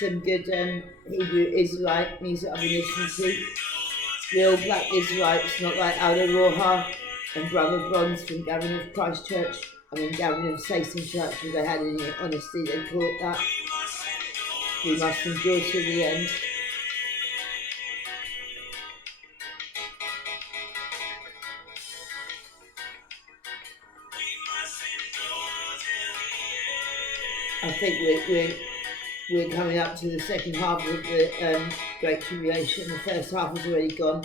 some good Hebrew Israelite music I've been listening to. Real black Israelites, not like Aldo Roja and Brother Bronze from Gavin of Christ Church. Gavin of Satan Church, where they had any honesty, they call it that. We must endure to the end. I think we're coming up to the second half of the Great Tribulation. The first half is already gone.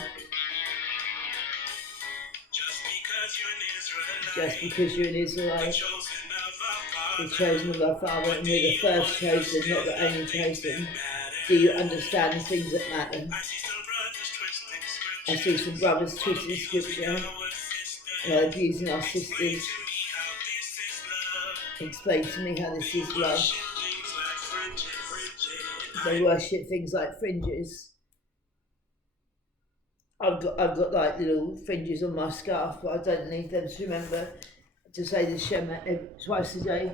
Just because you're an Israelite, the chosen of our Father, and we're the first chosen, not the only chosen. Do you understand the things that matter? I see some brothers twisting scripture, abusing our sisters. Explain to me how this is love. They worship things like fringes. I've got like little fringes on my scarf, but I don't need them to remember to say the Shema twice a day.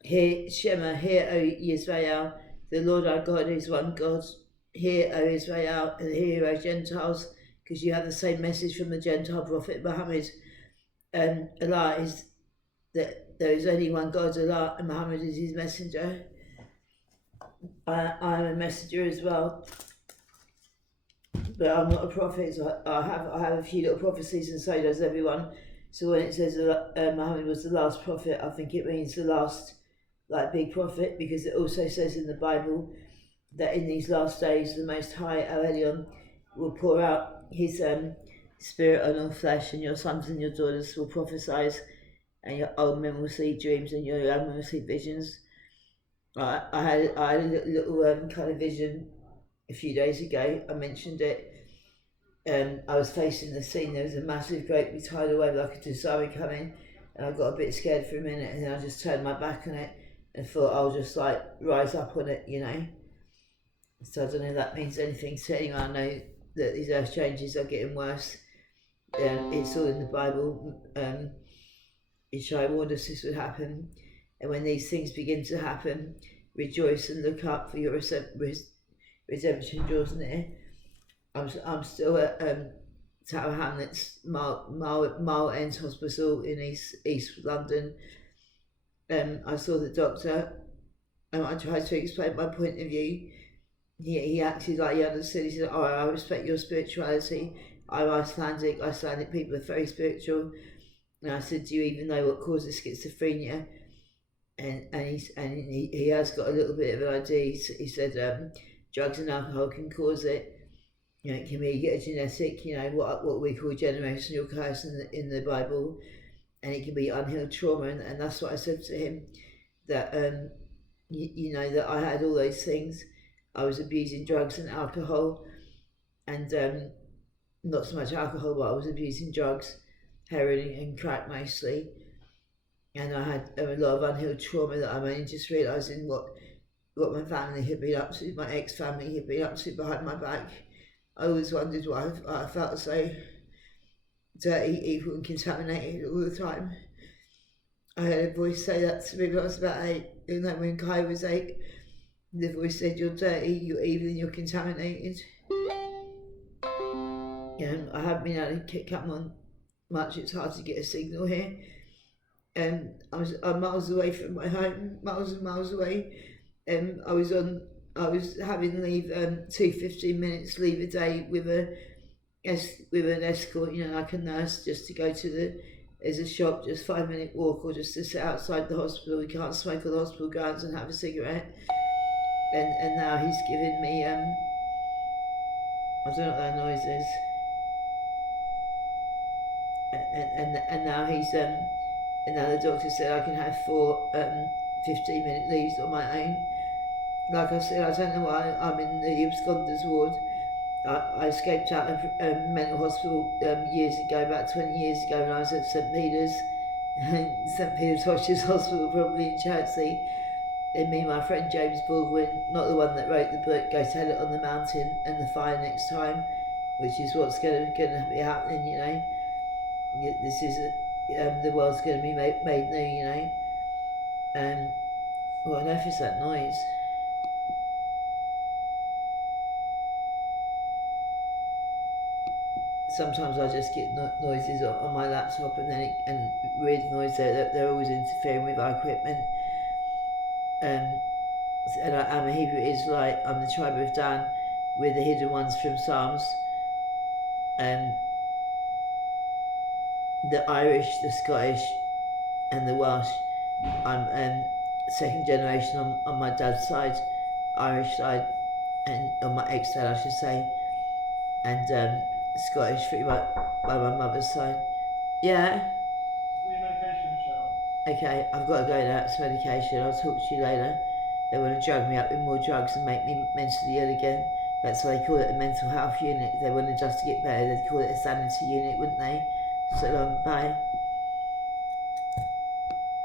Hear Shema, hear, O Yisrael, the Lord our God is one God. Hear, O Israel, and hear, O Gentiles, because you have the same message from the Gentile prophet Muhammad. Allah is that there is only one God, Allah, and Muhammad is his messenger. I am a messenger as well, but I'm not a prophet. So I have a few little prophecies, and so does everyone. So when it says Muhammad was the last prophet, I think it means the last big prophet, because it also says in the Bible that in these last days the Most High El Elyon will pour out his spirit on all flesh, and your sons and your daughters will prophesy, and your old men will see dreams, and your young men will see visions. I had a little kind of vision a few days ago. I mentioned it. I was facing the scene. There was a massive, great big tidal wave like a tsunami coming, and I got a bit scared for a minute, and then I just turned my back on it and thought I'll just rise up on it, So I don't know if that means anything to anyone. I know that these earth changes are getting worse. It's all in the Bible. Ishai warned us this would happen. And when these things begin to happen, rejoice and look up, for your redemption draws near. I'm still at Tower Hamlets, Mile End Hospital in East London. I saw the doctor, and I tried to explain my point of view. He acted like he understood. He said, "Oh, I respect your spirituality. I'm Icelandic. Icelandic people are very spiritual." And I said, "Do you even know what causes schizophrenia?" And he has got a little bit of an idea. He said drugs and alcohol can cause it. It can be a genetic, what we call generational curse in the Bible, and it can be unhealed trauma. And that's what I said to him, that that I had all those things. I was abusing drugs and alcohol, and not so much alcohol, but I was abusing drugs, heroin and crack mostly. And I had a lot of unhealed trauma that I'm only just realising what my family had been up to, my ex-family had been up to behind my back. I always wondered why I felt so dirty, evil and contaminated all the time. I heard a voice say that to me when I was about 8, and then when Kai was 8, the voice said, "You're dirty, you're evil and you're contaminated." I haven't been able to come on much, it's hard to get a signal here. I'm miles away from my home, miles and miles away. I was having leave 2 15 minutes leave a day with an escort, like a nurse, just to go to there's a shop just 5-minute walk, or just to sit outside the hospital. We can't smoke on the hospital grounds and have a cigarette. And now he's giving me I don't know what that noise is. And now he's and now the doctor said I can have 4 15-minute leaves on my own. Like I said, I don't know why I'm in the absconders ward. I escaped out of a mental hospital years ago, about 20 years ago, when I was at St Peter's, St Peter's Hospital, probably in Chelsea. And me and my friend James Baldwin, not the one that wrote the book Go Tell It on the Mountain and The Fire Next Time, which is what's going to be happening, This is the world's going to be made new, What on earth is that noise? Sometimes I just get noises on my laptop and weird noise. They're always interfering with our equipment. And I'm a Hebrew Israelite. I'm the tribe of Dan. We're the hidden ones from Psalms. The Irish, the Scottish, and the Welsh. I'm second generation on my dad's side, Irish side, and on my ex side I should say, and Scottish through by my mother's side. Yeah? Your medication, Michelle. Okay, I've got to go now, it's medication. I'll talk to you later. They want to drug me up with more drugs and make me mentally ill again. That's why they call it a mental health unit. If they wanted us to get better, they'd call it a sanity unit, wouldn't they? So long, bye.